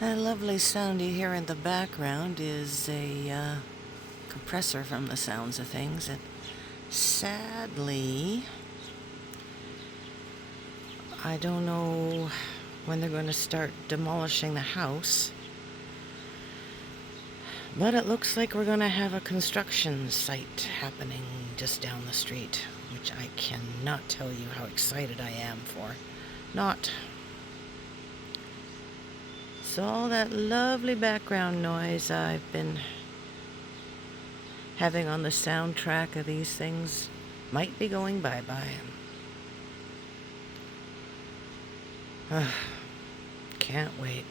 That lovely sound you hear in the background is a compressor from the sounds of things. And sadly, I don't know when they're going to start demolishing the house, but it looks like we're going to have a construction site happening just down the street, which I cannot tell you how excited I am for. Not. So all that lovely background noise I've been having on the soundtrack of these things might be going bye-bye. Can't wait.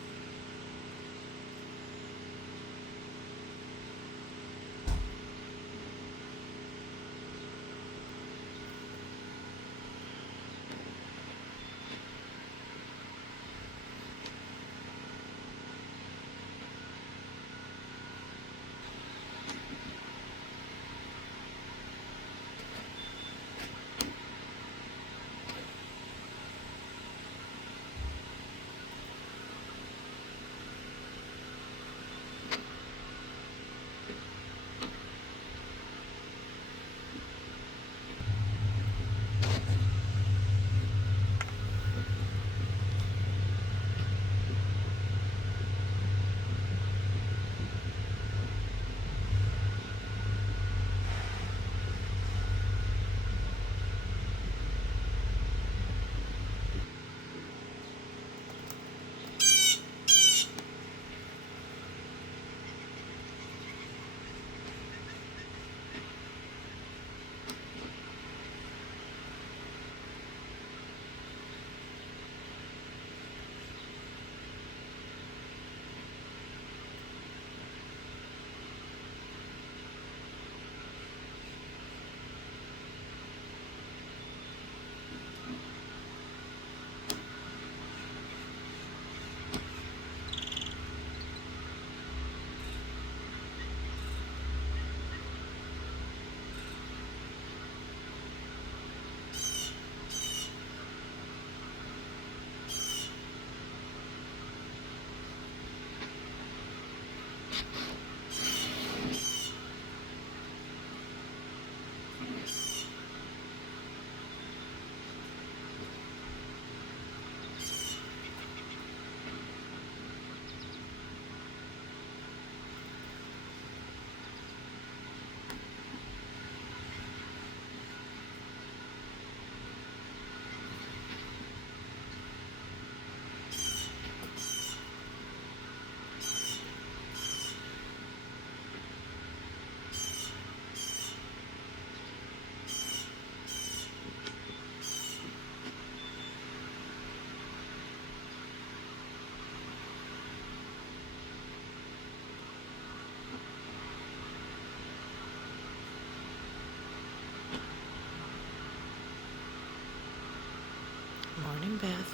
Morning, Beth.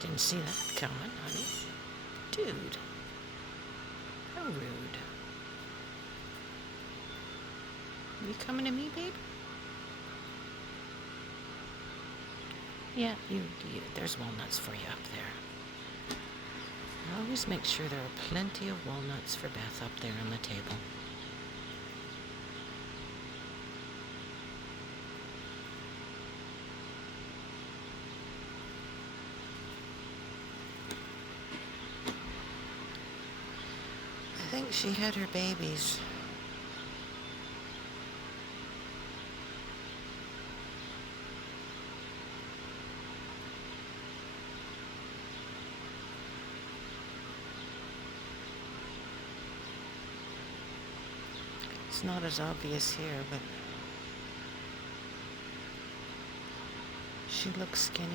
Didn't see that coming, honey. Dude, how rude. You coming to me, babe? Yeah, there's walnuts for you up there. Always make sure there are plenty of walnuts for Beth up there on the table. I think she had her babies. It's not as obvious here, but she looks skinnier.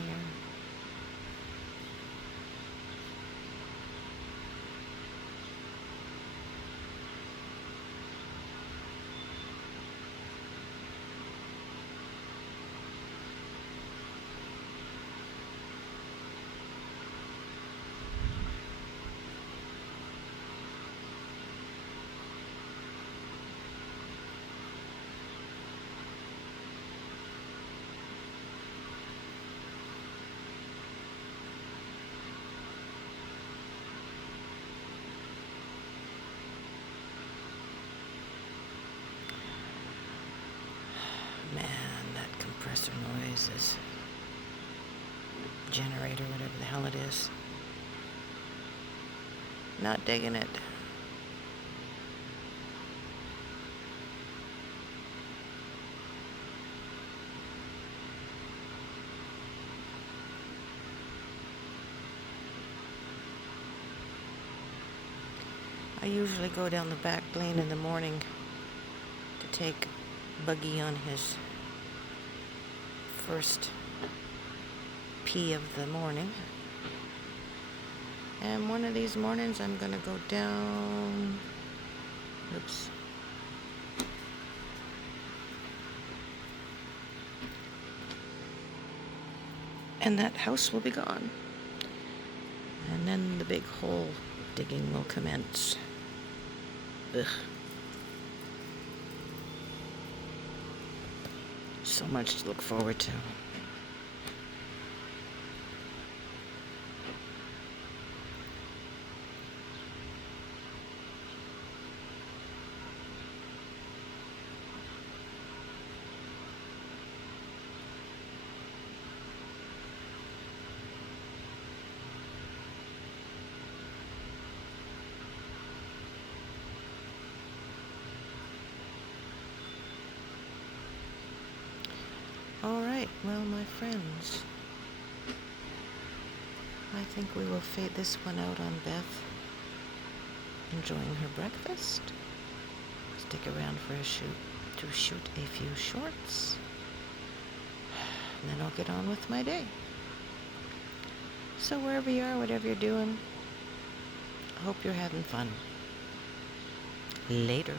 Man, that compressor noise is generator, whatever the hell it is. Not digging it. I usually go down the back lane in the morning to take Buggy on his first pee of the morning. And one of these mornings I'm gonna go down, oops, and that house will be gone. And then the big hole digging will commence. Ugh. So much to look forward to. All right, well, my friends, I think we will fade this one out on Beth enjoying her breakfast. Stick around for a shoot to shoot a few shorts, and then I'll get on with my day. So wherever you are, whatever you're doing, I hope you're having fun. Later.